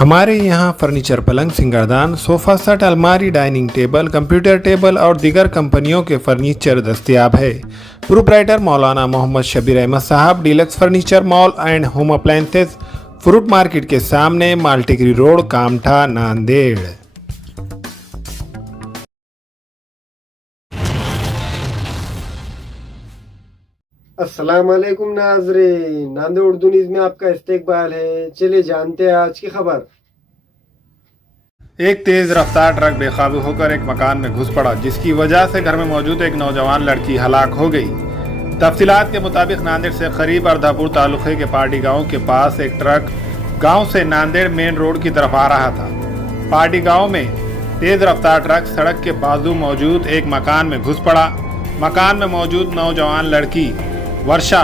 हमारे यहाँ फर्नीचर, पलंग, सिंगारदान, सोफा सेट, अलमारी, डाइनिंग टेबल, कंप्यूटर टेबल और दीगर कंपनियों के फर्नीचर दस्तयाब है। प्रोप्राइटर मौलाना मोहम्मद शबीर अहमद साहब, deluxe furniture mall and home appliances, fruit market के सामने, माल्टिकरी रोड, कामठा, नांदेड़। अस्सलाम वालेकुम नाज़रीन, नांदेड़ उर्दू न्यूज़ में आपका इस्तकबाल है। चलिए जानते हैं आज की खबर। एक तेज रफ्तार ट्रक बेकाबू होकर एक मकान में घुस पड़ा, जिसकी वजह से घर में मौजूद एक नौजवान लड़की हलाक हो गई। तफसीलात के मुताबिक नांदेड़ से करीब अर्धापुर तालुके के पार्टी गांव के पास एक ट्रक गांव से नांदेड़ मेन रोड की तरफ आ रहा था। पार्टी गांव में तेज रफ्तार ट्रक सड़क के बाजू मौजूद एक मकान में घुस पड़ा। मकान में मौजूद नौजवान लड़की वर्षा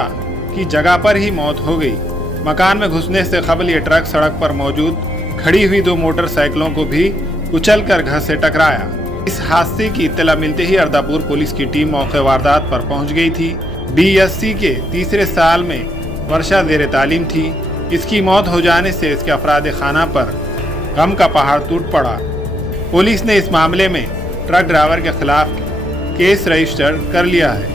की जगह पर ही मौत हो गई। मकान में घुसने से कबल ये ट्रक सड़क पर मौजूद खड़ी हुई दो मोटरसाइकिलों को भी कुचलकर घर से टकराया। इस हादसे की इत्तला मिलते ही अर्धापुर पुलिस की टीम मौके वारदात पर पहुंच गई थी। BSc के तीसरे साल में वर्षा ज़ेर तालीम थी। इसकी मौत हो जाने से इसके अफराद खाना पर गम का पहाड़ टूट पड़ा। पुलिस ने इस मामले में ट्रक ड्राइवर के खिलाफ केस रजिस्टर कर लिया है।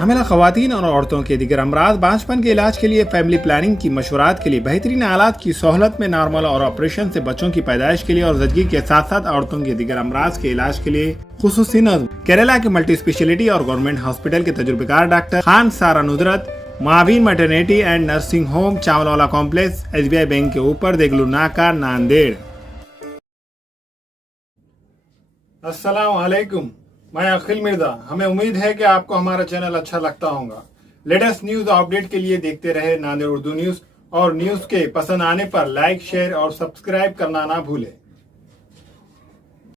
हमें ख़वातीन और औरतों के दिगर अमराज, बांझपन के इलाज के लिए, फैमिली प्लानिंग की मशवरात के लिए, बेहतरीन आलात की सहूलत में, नॉर्मल और ऑपरेशन से बच्चों की पैदाइश के लिए और ज़चगी के साथ साथ औरतों के दिगर अमराज के इलाज के लिए खुसूसी नज़्म केरला के मल्टी स्पेशलिटी और गवर्नमेंट हॉस्पिटल के तजुर्बेकार डॉक्टर खान सारा नुदरत, मावीन maternity and nursing home, Chawalwala complex, SBI bank के ऊपर, देगलू नाका, नांदेड़। अस्सलाम वालेकुम, मैं अखिल मिर्जा। हमें उम्मीद है कि आपको हमारा चैनल अच्छा लगता होगा। लेटेस्ट न्यूज अपडेट के लिए देखते रहे नांदेड़ उर्दू न्यूज, और न्यूज के पसंद आने पर लाइक, शेयर और सब्सक्राइब करना ना भूलें।